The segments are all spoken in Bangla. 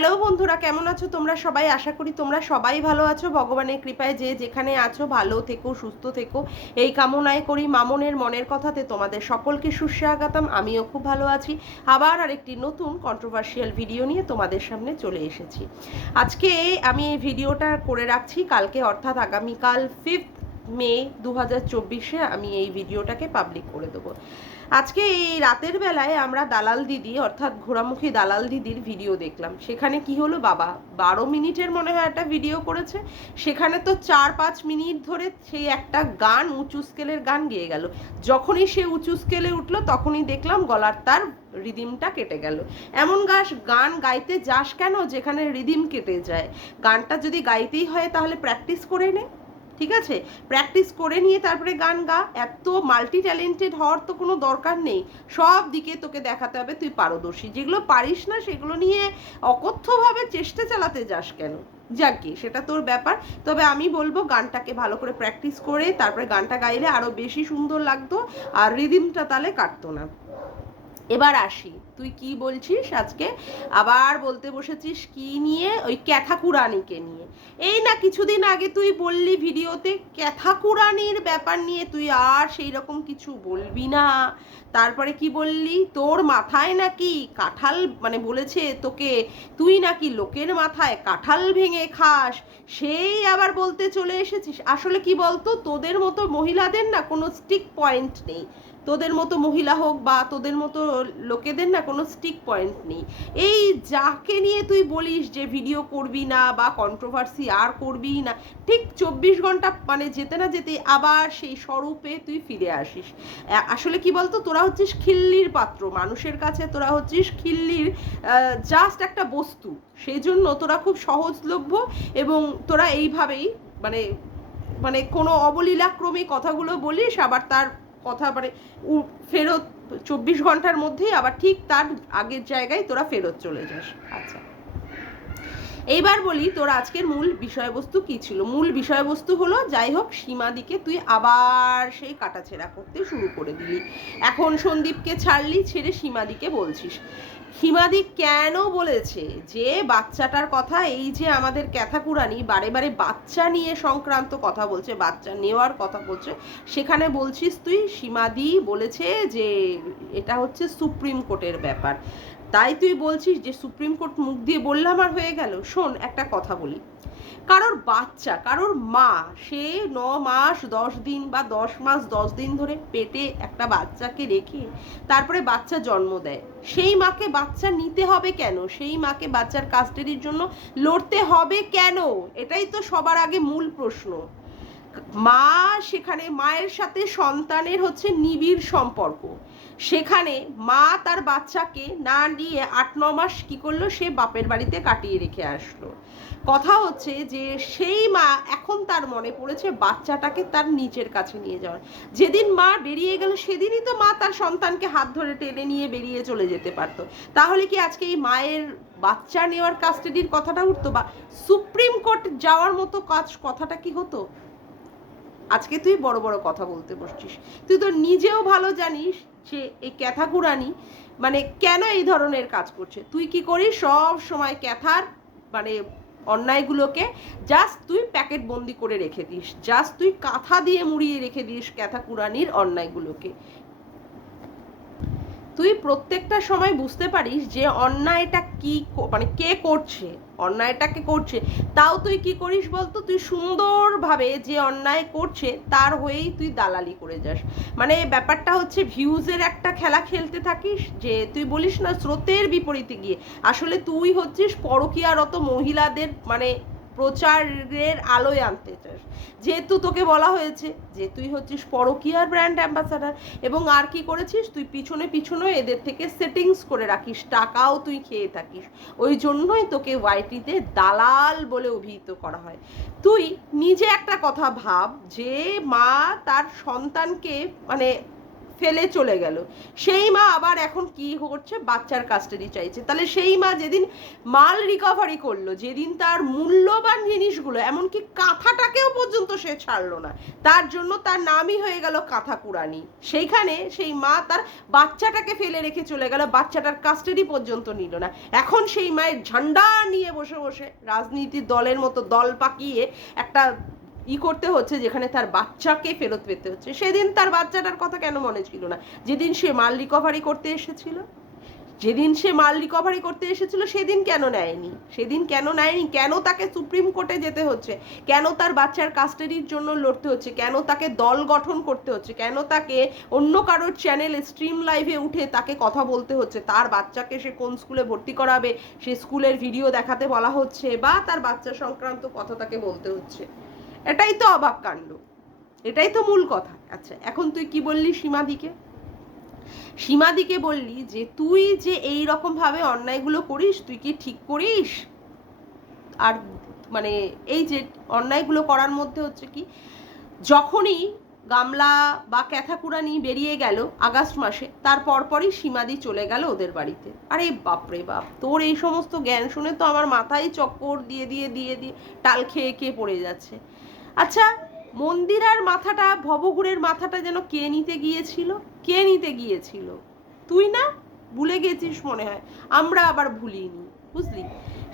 হ্যালো বন্ধুরা, কেমন আছো তোমরা সবাই? আশা করি তোমরা সবাই ভালো আছো। ভগবানের কৃপায় যে যেখানে আছো ভালো থেকো, সুস্থ থেকো, এই কামনাই করি। মামনের মনের কথাতে তোমাদের সকলকে সুস্বাগতম। আমিও খুব ভালো আছি। আবার আরেকটি নতুন কন্ট্রোভার্সিয়াল ভিডিও নিয়ে তোমাদের সামনে চলে এসেছি। আজকে আমি এই ভিডিওটা করে রাখছি কালকে, অর্থাৎ আগামীকাল 5th মে 2024 আমি এই ভিডিওটাকে পাবলিক করে দেবো। আজকে এই রাতের বেলায় আমরা দালাল দিদি, অর্থাৎ ঘোড়ামুখী দালাল দিদির ভিডিও দেখলাম। সেখানে কি হলো বাবা, 12 মিনিটের মনে হয় একটা ভিডিও করেছে। সেখানে তো 4-5 মিনিট ধরে সেই একটা গান, উঁচু স্কেলের গান গেয়ে গেল। যখনই সে উঁচু স্কেলে উঠলো তখনই দেখলাম গলার তার রিদিমটা কেটে গেল। এমন গান গাইতে যাস কেন যেখানে রিদিম কেটে যায়? গানটা যদি গাইতেই হয় তাহলে প্র্যাকটিস করে নে, ঠিক আছে? প্র্যাকটিস করে নিয়ে তারপরে গান গা। এত মাল্টি ট্যালেন্টেড হওয়ার তো কোনো দরকার নেই। সব দিকে তোকে দেখাতে হবে তুই পারদর্শী। যেগুলো পারিস না সেগুলো নিয়ে অকথ্যভাবে চেষ্টা চালাতে যাস কেন? যাকে সেটা তোর ব্যাপার। তবে আমি বলবো গানটাকে ভালো করে প্র্যাকটিস করে তারপরে গানটা গাইলে আরও বেশি সুন্দর লাগতো, আর রিদিমটা তাহলে কাটতো না। এবার আসি, তুই কি বলছিস আজকে? আবার বলতে বসেছিস কি নিয়ে? ওই ক্যাথাকুরানিকে নিয়ে। এই না কিছুদিন আগে তুই বললি ভিডিওতে ক্যাথাকুরানির ব্যাপার নিয়ে তুই আর সেই রকম কিছু বলবি না। তারপরে কি বললি, তোর মাথায় নাকি কাঁঠাল, মানে বলেছে তোকে তুই নাকি লোকের মাথায় কাঁঠাল ভেঙে খাস। সেই আবার বলতে চলে এসেছিস। আসলে কি বলতো, তোদের মতো মহিলাদের না কোনো স্টিক পয়েন্ট নেই। তোদের মতো মহিলা হোক বা তোদের মতো লোকেদের না কোনো স্টিক পয়েন্ট নেই। এই যাকে নিয়ে তুই বলিস যে ভিডিও করবি না বা কন্ট্রোভার্সি আর করবি না, ঠিক 24 ঘন্টা মানে যেতে না যেতে আবার সেই স্বরূপে তুই ফিরে আসিস। আসলে কি বলতো, তোরা হচ্ছিস খিল্লির পাত্র মানুষের কাছে। তোরা হচ্ছিস খিল্লির জাস্ট একটা বস্তু। সেই জন্য তোরা খুব সহজলভ্য এবং তোরা এইভাবেই মানে মানে কোনো অবলীলাক্রমে কথাগুলো বলিস, আবার তার কথা মানে ফেরত 24 ঘন্টার মধ্যেই আবার ঠিক তার আগের জায়গায় তোরা ফেরত চলে যাস। আচ্ছা, এইবার বলি তোর আজকের মূল বিষয়বস্তু কি ছিল। মূল বিষয়বস্তু হলো, যাই হোক, সীমাদিকে তুই আবার সেই কাটাছেঁড়া করতে শুরু করে দিলি। এখন সন্দীপকে ছাড়লি, ছেড়ে সীমাদিকে বলছিস। সীমাদি কেন বলেছে যে বাচ্চাটার কথা? এই যে আমাদের ক্যাথাকুরানি বারে বারে বাচ্চা নিয়ে সংক্রান্ত কথা বলছে, বাচ্চা নেওয়ার কথা বলছে, সেখানে বলছিস তুই সীমাদি বলেছে যে এটা হচ্ছে সুপ্রিম কোর্টের ব্যাপার। তাই তুই বলছিস যে সুপ্রিম কোর্ট মুখ দিয়ে বললাম আর হয়ে গেল। শোন, একটা কথা বলি, কারোর বাচ্চা, কারোর মা, সে 9 মাস 10 দিন বা 10 মাস 10 দিন ধরে পেটে একটা বাচ্চাকে রেখে তারপরে বাচ্চা জন্ম দেয়। সেই মাকে বাচ্চা নিতে হবে কেন? সেই মাকে বাচ্চার কাস্টাডির জন্য লড়তে হবে কেন? এটাই তো সবার আগে মূল প্রশ্ন। মা, সেখানে মায়ের সাথে সন্তানের হচ্ছে নিবিড় সম্পর্ক। সেখানে মা তার বাচ্চাকে না নিয়ে 8-9 মাস কি করলো, সে বাপের বাড়িতে কাটিয়ে রেখে আসলো। কথা হচ্ছে যে সেই মা এখন তার মনে পড়েছে বাচ্চাটাকে তার নিজের কাছে নিয়ে যাওয়ার। যেদিন মা বেরিয়ে গেল সেদিনই তো মা তার সন্তানকে হাত ধরে টেনে নিয়ে বেরিয়ে চলে যেতে পারতো। তাহলে কি আজকে এই মায়ের বাচ্চা নেওয়ার কাস্টাডির কথাটা উঠতো, বা সুপ্রিম কোর্ট যাওয়ার মতো কথাটা কি হতো? আজকে তুই বড় বড় কথা বলতে বসছিস। তুই তো নিজেও ভালো জানিস যে এই ক্যাথাকুরানি মানে কেন এই ধরনের কাজ করছে। তুই কি করিস? সব সময় ক্যাথার মানে অন্যায়গুলোকে জাস্ট তুই প্যাকেট বন্দি করে রেখে দিস, জাস্ট তুই কাঁথা দিয়ে মুড়িয়ে রেখে দিস ক্যাথাকুরানির অন্যায়গুলোকে। তুই প্রত্যেকটা সময় বুঝতে পারিস যে অন্যায়টা কি মানে কে করছে, অন্যায়টাকে করছে। তাও তুই কি করিস বলতো? তুই সুন্দরভাবে যে অন্যায় করছে তার হয়েই তুই দালালি করে যাস। মানে ব্যাপারটা হচ্ছে ভিউজের একটা খেলা খেলতে থাকিস, যে তুই বলিস না স্রোতের বিপরীতে গিয়ে। আসলে তুই হচ্ছিস পরকীয়ারত মহিলাদের মানে প্রচারের আলোয় আনতে চাস। যেহেতু তোকে বলা হয়েছে যে তুই হচ্ছিস পরকীয়ার ব্র্যান্ড অ্যাম্বাসাডার, এবং আর কি করেছিস তুই? পিছনে পিছনে এদের থেকে সেটিংস করে রাখিস, টাকাও তুই খেয়ে থাকিস। ওই জন্যই তোকে ওয়াইটিতে দালাল বলে অভিহিত করা হয়। তুই নিজে একটা কথা ভাব, যে মা তার সন্তানকে মানে ফেলে চলে গেল, সেই মা আবার এখন কি করছে, বাচ্চার কাস্টাডি চাইছে। তাহলে সেই মা যেদিন মাল রিকভারি করলো, যেদিন তার মূল্যবান জিনিসগুলো, এমনকি কাঁথাটাকেও পর্যন্ত সে ছাড়লো না, তার জন্য তার নামই হয়ে গেল কাঁথা কুড়ানি, সেইখানে সেই মা তার বাচ্চাটাকে ফেলে রেখে চলে গেল, বাচ্চাটার কাস্টাডি পর্যন্ত নিল না। এখন সেই মায়ের ঝান্ডা নিয়ে বসে বসে রাজনীতির দলের মতো দল পাকিয়ে একটা করতে হচ্ছে, যেখানে তার বাচ্চাকে ফেরত পেতে হচ্ছে। সেদিন তার বাচ্চাটার কথা কেন মনে ছিল না? যেদিন সে মাল রিকভারি করতে এসেছিল, সেদিন কেন নেয়নি? কেন তাকে সুপ্রিম কোর্টে যেতে হচ্ছে? কেন তার বাচ্চার কাস্টাডির জন্য লড়তে হচ্ছে? কেন তাকে দল গঠন করতে হচ্ছে? কেন তাকে অন্য কারোর চ্যানেলে স্ট্রিম লাইভে উঠে তাকে কথা বলতে হচ্ছে? তার বাচ্চাকে সে কোন স্কুলে ভর্তি করাবে সে স্কুলের ভিডিও দেখাতে বলা হচ্ছে, বা তার বাচ্চা সংক্রান্ত কথা তাকে বলতে হচ্ছে। এটাই তো অবাক কাণ্ড, এটাই তো মূল কথা। আচ্ছা, এখন তুই কি বললি সীমাদিকে বললি যে তুই যে এই রকম ভাবে অন্যায়গুলো করিস, তুই কি ঠিক করিস? আর মানে এই যে অন্যায়গুলো করার মধ্যে হচ্ছে কি, যখনই গামলা বা ক্যাথাকুড়ানি বেরিয়ে গেল আগস্ট মাসে, তার পরপরই সীমাদি চলে গেল ওদের বাড়িতে। আরে বাপরে বাপ, তোর এই সমস্ত জ্ঞান শুনে তো আমার মাথায় চক্কর দিয়ে দিয়ে দিয়ে দিয়ে টাল খেয়ে খেয়ে পড়ে যাচ্ছে। আচ্ছা, মন্দিরার মাথাটা, ভবঘুরের মাথাটা যেন কে নিতে গিয়েছিল? তুই না? ভুলে গেছিস মনে হয়, আমরা আবার ভুলিনি, বুঝলি?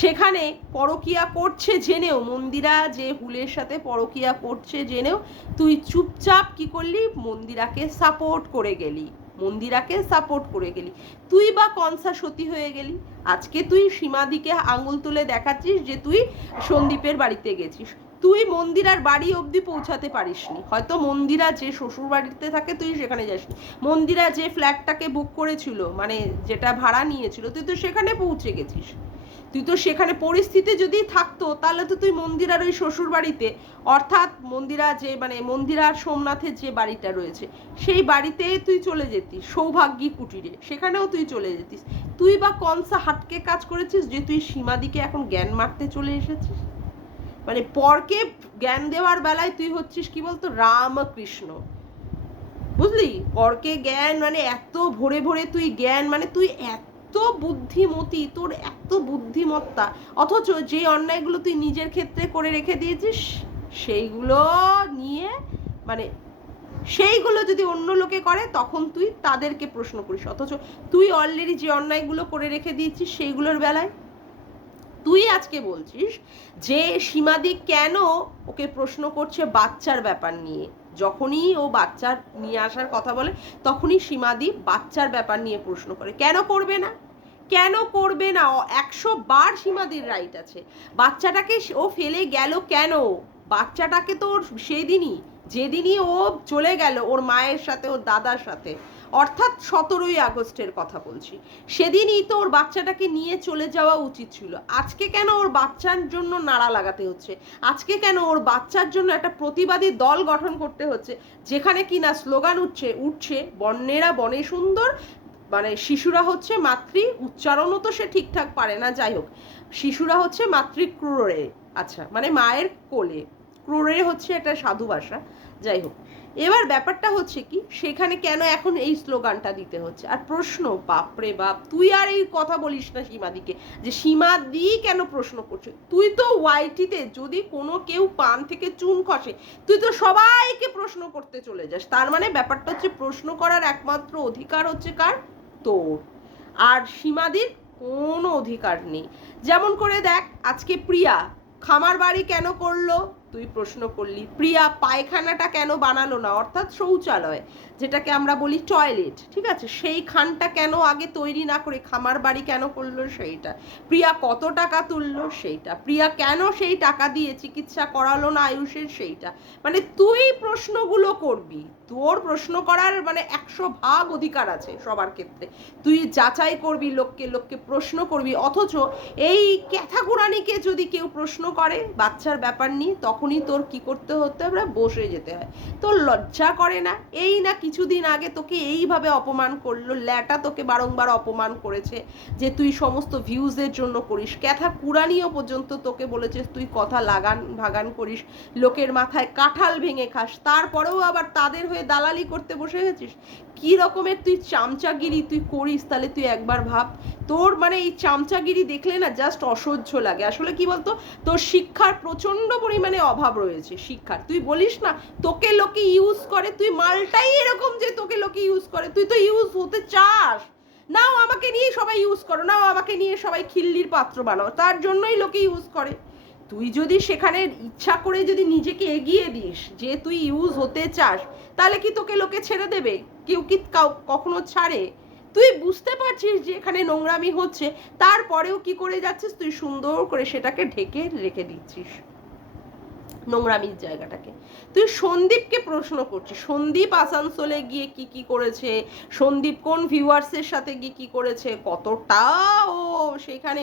সেখানে পরকিয়া করছে জেনেও, মন্দিরা যে হুলের সাথে পরকিয়া করছে জেনেও তুই চুপচাপ কি করলি? মন্দিরাকে সাপোর্ট করে গেলি। তুই বা কনসা সতী হয়ে গেলি। আজকে তুই সীমাদিকে আঙুল তুলে দেখাচ্ছিস যে তুই সন্দীপের বাড়িতে গেছিস। তুই মন্দিরার বাড়ি অবধি পৌঁছাতে পারিসনি, হয়তো মন্দিরা যে শ্বশুর বাড়িতে থাকে তুই সেখানে যাসনি, মন্দিরা যে ফ্ল্যাটটাকে বুক করেছিল, মানে যেটা ভাড়া নিয়েছিল, তুই তো সেখানে পৌঁছে গেছিস। তুই তো সেখানে পরিস্থিতি যদি থাকতো, তাহলে তো তুই মন্দিরার ওই শ্বশুর বাড়িতে, অর্থাৎ মন্দিরা যে মানে মন্দিরার সোমনাথের যে বাড়িটা রয়েছে, সেই বাড়িতে তুই চলে যেতিস, সৌভাগ্যী কুটিরে, সেখানেও তুই চলে যেতিস। তুই বা কনসা হাটকে কাজ করেছিস যে তুই সীমাদিকে এখন জ্ঞান মারতে চলে এসেছিস? মানে পরকে জ্ঞান দেওয়ার বেলায় তুই হচ্ছিস কি বলতো, রামকৃষ্ণ, বুঝলি? পরকে জ্ঞান মানে এত ভরে ভরে তুই জ্ঞান, মানে তুই এত বুদ্ধিমতী, তোর এত বুদ্ধিমত্তা, অথচ যে অন্যায়গুলো তুই নিজের ক্ষেত্রে করে রেখে দিয়েছিস, সেইগুলো নিয়ে মানে সেইগুলো যদি অন্য লোকে করে তখন তুই তাদেরকে প্রশ্ন করিস, অথচ তুই অলরেডি যে অন্যায়গুলো করে রেখে দিয়েছিস সেইগুলোর বেলায় তুই আজকে বলছিস যে সীমাদি কেন ওকে প্রশ্ন করছে বাচ্চার ব্যাপার নিয়ে। যখনই ও বাচ্চা নিয়ে আসার কথা বলে, তখনই সীমাদি বাচ্চার ব্যাপার নিয়ে প্রশ্ন করে। কেন করবে না? 100 বার সীমাদির রাইট আছে। বাচ্চাটাকে ও ফেলে গেল কেন? বাচ্চাটাকে তো সেদিনই, যেদিনই ও চলে গেল ওর মায়ের সাথে, ওর দাদার সাথে, অর্থাৎ 17ই আগস্টের কথা বলছি, সেদিনই তো ওর বাচ্চাটাকে নিয়ে চলে যাওয়া উচিত ছিল। আজকে কেন ওর বাচ্চার জন্য নাড়া লাগাতে হচ্ছে? আজকে কেন ওর বাচ্চার জন্য একটা প্রতিবাদী দল গঠন করতে হচ্ছে, যেখানে কিনা স্লোগান উঠছে বর্ণেরা বনে সুন্দর, মানে শিশুরা হচ্ছে মাতৃ, উচ্চারণও তো সে ঠিকঠাক পারে না, যাই হোক, শিশুরা হচ্ছে মাতৃক্রোড়ে, আচ্ছা মানে মায়ের কোলে, ক্রোড়ে হচ্ছে একটা সাধু ভাষা, যাই হোক। এবার ব্যাপারটা হচ্ছে কি, সেখানে কেন এখন এই স্লোগানটা দিতে হচ্ছে? আর প্রশ্ন, বাপরে বাপ, তুই আর এই কথা বলিস না সীমাদিকে, যে সীমাদি কেন প্রশ্ন করছে? তুই তো ওয়াইটিতে যদি কোনো কেউ পান থেকে চুন খসে, তুই তো সবাইকে প্রশ্ন করতে চলে যাস। তার মানে ব্যাপারটা হচ্ছে প্রশ্ন করার একমাত্র অধিকার হচ্ছে কার? তোর। আর সীমাদির কোনো অধিকার নেই। যেমন করে দেখ, আজকে প্রিয়া খামার বাড়ি কেন করলো? তুই প্রশ্ন করলি। প্রিয়া পায়খানাটা কেন বানালো না, অর্থাৎ শৌচালয়, যেটাকে আমরা বলি টয়লেট, ঠিক আছে, সেই খানটা কেন আগে তৈরি না করে খামার বাড়ি কেন করলো? সেইটা। প্রিয়া কত টাকা তুললো? সেইটা। প্রিয়া কেন সেই টাকা দিয়ে চিকিৎসা করালো না আয়ুষের? সেইটা। মানে তুই প্রশ্নগুলো করবি, তোর প্রশ্ন করার মানে 100 ভাগ অধিকার আছে সবার ক্ষেত্রে। তুই যাচাই করবি, লোককে প্রশ্ন করবি, অথচ এই ক্যাথাকুরানিকে যদি কেউ প্রশ্ন করে বাচ্চার ব্যাপার নিয়ে, তখনই তোর কি করতে হতে হবে? বসে যেতে হয়। তোর লজ্জা করে না? এই না কিছুদিন আগে তোকে এইভাবে অপমান করলো, ল্যাটা তোকে বারংবার অপমান করেছে যে তুই সমস্ত ভিউজের জন্য করিস। ক্যাথাকুরানিও পর্যন্ত তোকে বলেছে তুই কথা লাগান ভাগান করিস, লোকের মাথায় কাঁঠাল ভেঙে খাস, তারপরেও আবার তাদের হয়ে দালালি করতে বসে গেছিস? কি রকমের তুই চামচাগিরি তুই করিস, তাহলে তুই একবার ভাব। তোর মানে এই চামচাগিরি দেখলে না জাস্ট অসহ্য লাগে। আসলে কি বলতো, তোর শিক্ষার প্রচন্ড পরিমাণে অভাব রয়েছে, শিক্ষার। তুই বলিস না তোকে লোকে ইউজ করে, তুই মালটাই এরকম যে তোকে লোকে ইউজ করে। তুই তো ইউজ হতে চাস, নাও আমাকে নিয়ে সবাই ইউজ করো, নাও আমাকে নিয়ে সবাই খিল্লির পাত্র বানাও, তার জন্যই লোকে ইউজ করে। তুই যদি সেখানে ইচ্ছা করে যদি নিজেকে এগিয়ে দিস যে তুই ইউজ হতে চাস, তাহলে কি তোকে লোকে ছেড়ে দেবে? কেউ কি কখনো ছাড়ে? তুই বুঝতে পারছিস যে এখানে নোংরামি হচ্ছে, তারপরেও কি করে যাচ্ছিস, তুই সুন্দর করে সেটাকে ঢেকে রেখে দিচ্ছিস নোংরামির জায়গাটাকে। তুই সন্দীপকে প্রশ্ন করছিস, সন্দীপ আসানসোলে গিয়ে কি কি করেছে, সন্দীপ কোন ভিউয়ার্সের সাথে গিয়ে কি করেছে, কতটা ও সেখানে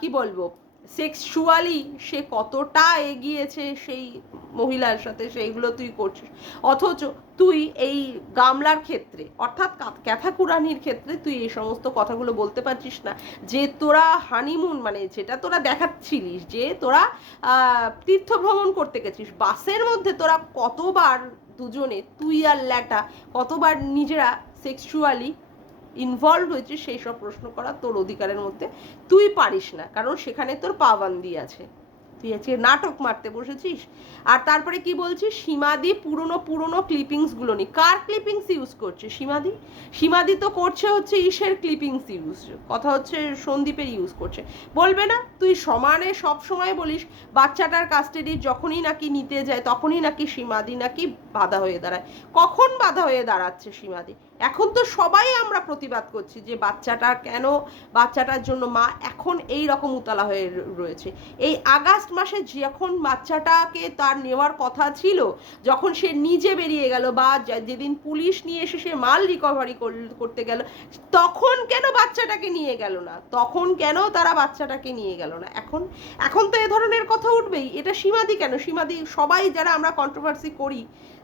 কি বলবো সেক্সুয়ালি সে কতটা এগিয়েছে সেই মহিলার সাথে, সেইগুলো তুই করছিস। অথচ তুই এই গামলার ক্ষেত্রে অর্থাৎ ক্যাথাকুরানির ক্ষেত্রে তুই এই সমস্ত কথাগুলো বলতে পারছিস না, যে তোরা হানিমুন মানে যেটা তোরা দেখাচ্ছিলিস যে তোরা তীর্থ ভ্রমণ করতে গেছিস, বাসের মধ্যে তোরা কতবার দুজনে তুই আর ল্যাটা কতবার নিজেরা সেক্সুয়ালি ইনভলভ হয়েছে, সেই সব প্রশ্ন করা তোর অধিকারের মধ্যে তুই পারিস না, কারণ সেখানে তোর পাবন্দি আছে। তুই আজকে নাটক মারতে বসেছিস। আর তারপরে কি বলছিস, সীমাদি পুরনো ক্লিপিংসগুলো নি, কার ক্লিপিংস ইউজ করছে সীমাদি? সীমাদি তো করছে হচ্ছে ইসের ক্লিপিংস ইউজ, কথা হচ্ছে সন্দীপের ইউজ করছে। বলবে না তুই সমানে সব সময় বলিস বাচ্চাটার কাস্টাডি যখনই নাকি নিতে যায় তখনই নাকি সীমাদি নাকি বাধা হয়ে দাঁড়ায়। কখন বাধা হয়ে দাঁড়াচ্ছে সীমাদি? এখন তো সবাই আমরা প্রতিবাদ করছি যে বাচ্চাটার কেন, বাচ্চাটার জন্য মা এখন এই রকম উতলা হয়ে রয়েছে। এই আগস্ট মাসে যখন বাচ্চাটাকে তার নেওয়ার কথা ছিল, যখন সে নিজে বেরিয়ে গেল বা যেদিন পুলিশ নিয়ে এসে সে মাল রিকভারি করতে গেল, তখন কেন বাচ্চাটাকে নিয়ে গেল না? তখন কেন তারা বাচ্চাটাকে নিয়ে গেল না? এখন এখন তো এ ধরনের কথা উঠবেই। এটা সীমাদি কেন, সীমাদি সবাই যারা আমরা কন্ট্রোভার্সি করি,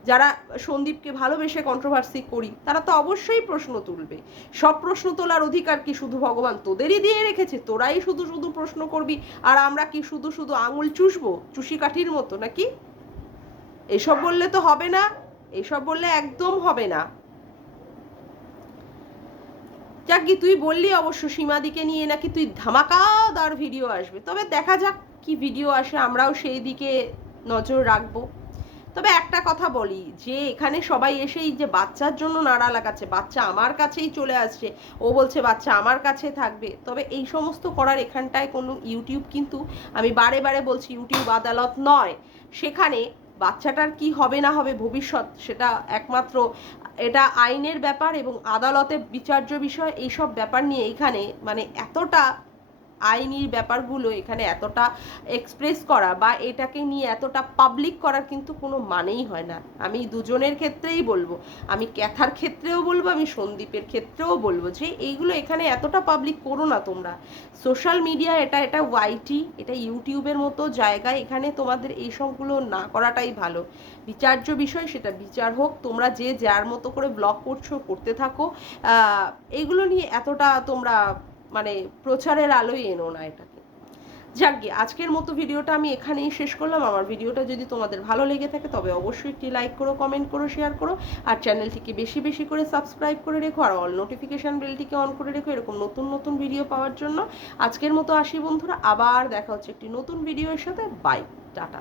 যারা সন্দীপকে ভালোবেসে কন্ট্রোভার্সি করি, তারা তো অবশ্যই প্রশ্ন তুলবে। সব প্রশ্ন তোলার অধিকার কি শুধু ভগবান তোদেরই দিয়ে রেখেছে? তোরাই শুধু শুধু প্রশ্ন করবি আর আমরা কি শুধু শুধু আঙুল চুষবো চুষি কাঠির মতো নাকি? এসব বললে তো হবে না, এসব বললে একদম হবে না। যাক তুই বললি অবশ্য সীমাদিকে নিয়ে নাকি তুই ধামাকাদার ভিডিও আসবে, তবে দেখা যাক কি ভিডিও আসে, আমরাও সেই দিকে নজর রাখবো। তবে একটা কথা বলি, যে এখানে সবাই এসেই যে বাচ্চার জন্য নাড়া লাগাচ্ছে, বাচ্চা আমার কাছেই চলে আসছে, ও বলছে বাচ্চা আমার কাছে থাকবে, তবে এই সমস্ত করার এখানটায় কোনো ইউটিউব কিন্তু, আমি বারে বারে বলছি, ইউটিউব আদালত নয়। সেখানে বাচ্চাটার কি হবে না হবে ভবিষ্যৎ, সেটা একমাত্র এটা আইনের ব্যাপার এবং আদালতে বিচার্য বিষয়। এইসব ব্যাপার নিয়ে এখানে মানে এতটা আইনি ব্যাপারগুলো এখানে এতটা এক্সপ্রেস করা বা এটাকে নিয়ে এতটা পাবলিক করার কিন্তু কোনো মানেই হয় না। আমি দুজনের ক্ষেত্রেই বলবো, আমি ক্যাথার ক্ষেত্রেও বলবো, আমি সন্দীপের ক্ষেত্রেও বলবো যে এইগুলো এখানে এতটা পাবলিক করো না তোমরা। সোশ্যাল মিডিয়া এটা ওয়াইটি, এটা ইউটিউবের মতো জায়গায় এখানে তোমাদের এই সবগুলো না করাটাই ভালো। বিচার্য বিষয় সেটা বিচার হোক, তোমরা যে যার মতো করে ব্লগ করছো করতে থাকো, এইগুলো নিয়ে এতটা তোমরা মানে প্রচারের আলোয় এনো না এটাকে। যাকগে আজকের মতো ভিডিওটা আমি এখানেই শেষ করলাম। আমার ভিডিওটা যদি তোমাদের ভালো লেগে থাকে তবে অবশ্যই একটি লাইক করো, কমেন্ট করো, শেয়ার করো, আর চ্যানেলটিকে বেশি বেশি করে সাবস্ক্রাইব করে রেখো, আর অল নোটিফিকেশান বেলটিকে অন করে রেখো এরকম নতুন নতুন ভিডিও পাওয়ার জন্য। আজকের মতো আসি বন্ধুরা, আবার দেখা হচ্ছে একটি নতুন ভিডিওর সাথে। Bye, tata.